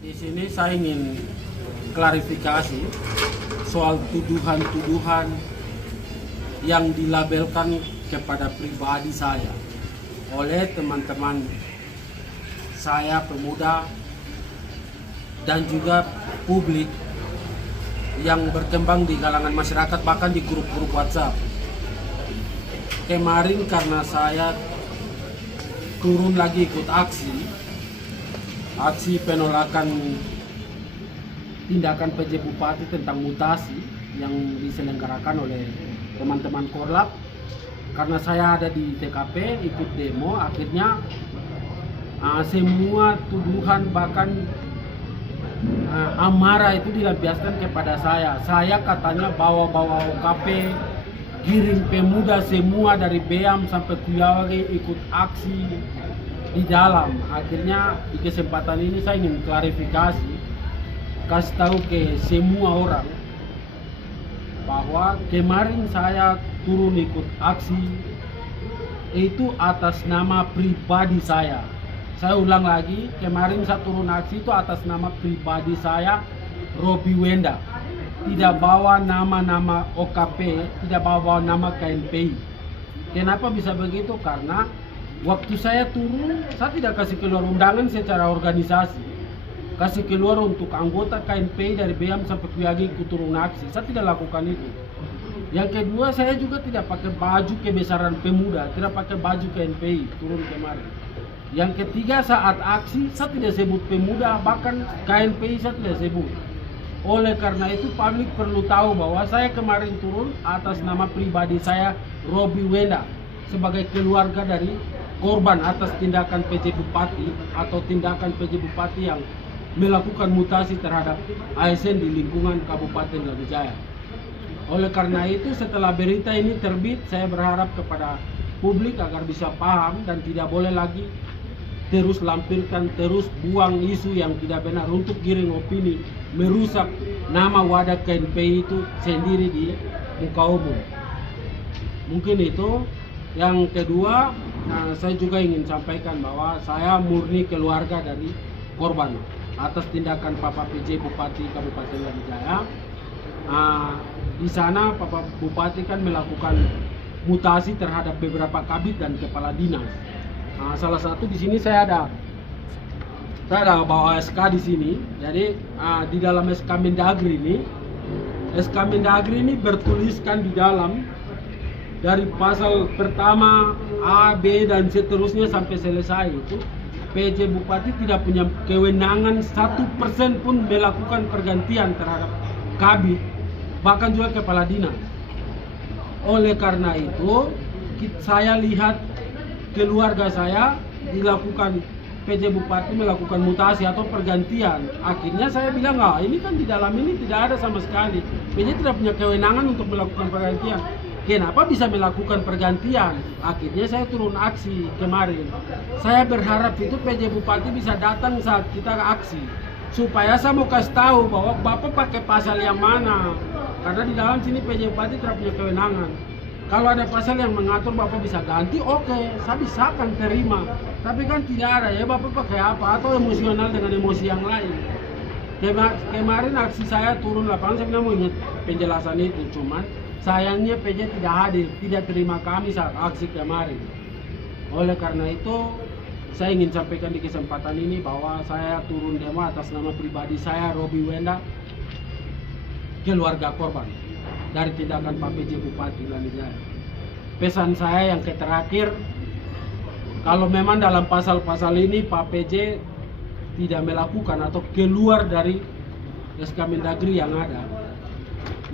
Di sini saya ingin klarifikasi soal tuduhan-tuduhan yang dilabelkan kepada pribadi saya oleh teman-teman saya pemuda dan juga publik yang berkembang di kalangan masyarakat, bahkan di grup-grup WhatsApp. Kemarin karena saya turun lagi ikut aksi penolakan tindakan PJ Bupati tentang mutasi yang diselenggarakan oleh teman-teman Korlap. Karena saya ada di TKP ikut demo, akhirnya semua tuduhan bahkan amarah itu dilampiaskan kepada saya. Saya katanya bawa-bawa OKP, giring pemuda semua dari Beam sampai Kuyawage ikut aksi di dalam. Akhirnya di kesempatan ini saya ingin klarifikasi, kasih tahu ke semua orang bahwa kemarin saya turun ikut aksi itu atas nama pribadi saya. Saya ulang lagi, kemarin saya turun aksi itu atas nama pribadi saya, Robi Wenda. Tidak bawa nama-nama OKP, tidak bawa nama KNPI. Kenapa bisa begitu? Karena waktu saya turun, saya tidak kasih keluar undangan secara organisasi. Kasih keluar untuk anggota KNPI dari Beam sampai Kuyagi ikut turun aksi. Saya tidak lakukan itu. Yang kedua, saya juga tidak pakai baju kebesaran pemuda, tidak pakai baju KNPI turun kemarin. Yang ketiga, saat aksi saya tidak sebut pemuda, bahkan KNPI saya tidak sebut. Oleh karena itu publik perlu tahu bahwa saya kemarin turun atas nama pribadi saya, Robi Wenda, sebagai keluarga dari korban atas tindakan PJ Bupati atau tindakan PJ Bupati yang melakukan mutasi terhadap ASN di lingkungan Kabupaten Lanijaya. Oleh karena itu setelah berita ini terbit, saya berharap kepada publik agar bisa paham dan tidak boleh lagi terus lampirkan, terus buang isu yang tidak benar untuk giring opini, merusak nama wadah KNPI itu sendiri di muka umum. Mungkin itu. Yang kedua, saya juga ingin sampaikan bahwa saya murni keluarga dari korban atas tindakan Bapak PJ Bupati Kabupaten Lanijaya. Di sana Bapak Bupati kan melakukan mutasi terhadap beberapa kabid dan kepala dinas. Salah satu di sini saya ada bawa SK di sini. Jadi di dalam SK Mendagri ini bertuliskan di dalam dari pasal pertama A, B dan seterusnya sampai selesai itu PJ Bupati tidak punya kewenangan 1% pun melakukan pergantian terhadap kabid, bahkan juga kepala dinas. Oleh karena itu saya lihat keluarga saya dilakukan PJ Bupati melakukan mutasi atau pergantian. Akhirnya saya bilang, ini kan di dalam ini tidak ada sama sekali. PJ tidak punya kewenangan untuk melakukan pergantian. Kenapa bisa melakukan pergantian? Akhirnya saya turun aksi kemarin. Saya berharap itu PJ Bupati bisa datang saat kita aksi, supaya saya mau kasih tahu bahwa Bapak pakai pasal yang mana. Karena di dalam sini PJ Bupati tidak punya kewenangan. Kalau ada pasal yang mengatur Bapak bisa ganti, oke, saya bisa akan terima. Tapi kan tidak ada, ya Bapak pakai apa? Atau emosional dengan emosi yang lain. Kemarin aksi saya turun lapangan, saya bilang mau ingat penjelasan itu. Cuman sayangnya PJ tidak hadir, tidak terima kami saat aksi kemarin. Oleh karena itu, saya ingin sampaikan di kesempatan ini bahwa saya turun demo atas nama pribadi saya, Robi Wenda, keluarga korban dari tindakan Pak PJ Bupati Lanijaya. Pesan saya yang terakhir, kalau memang dalam pasal-pasal ini Pak PJ tidak melakukan atau keluar dari SK Mendagri yang ada,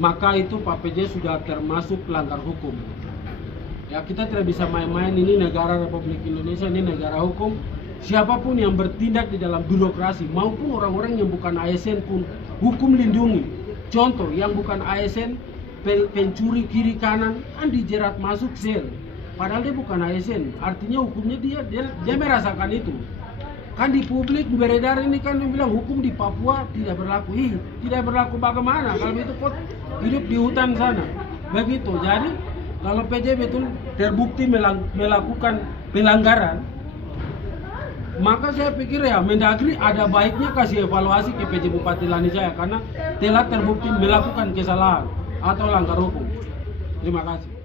maka itu Pak PJ sudah termasuk pelanggar hukum. Ya, kita tidak bisa main-main, ini negara Republik Indonesia, ini negara hukum. Siapapun yang bertindak di dalam birokrasi maupun orang-orang yang bukan ASN pun hukum lindungi. Contoh, yang bukan ASN, pencuri kiri kanan kan dijerat masuk sel, padahal dia bukan ASN, artinya hukumnya dia merasakan itu. Kan di publik beredar ini kan dia bilang hukum di Papua tidak berlaku. Tidak berlaku bagaimana kalau itu kok hidup di hutan sana. Begitu. Jadi kalau PJ betul terbukti melakukan pelanggaran, Maka saya pikir ya Mendagri ada baiknya kasih evaluasi ke PJ Bupati Lanijaya karena telah terbukti melakukan kesalahan atau langgar hukum. Terima kasih.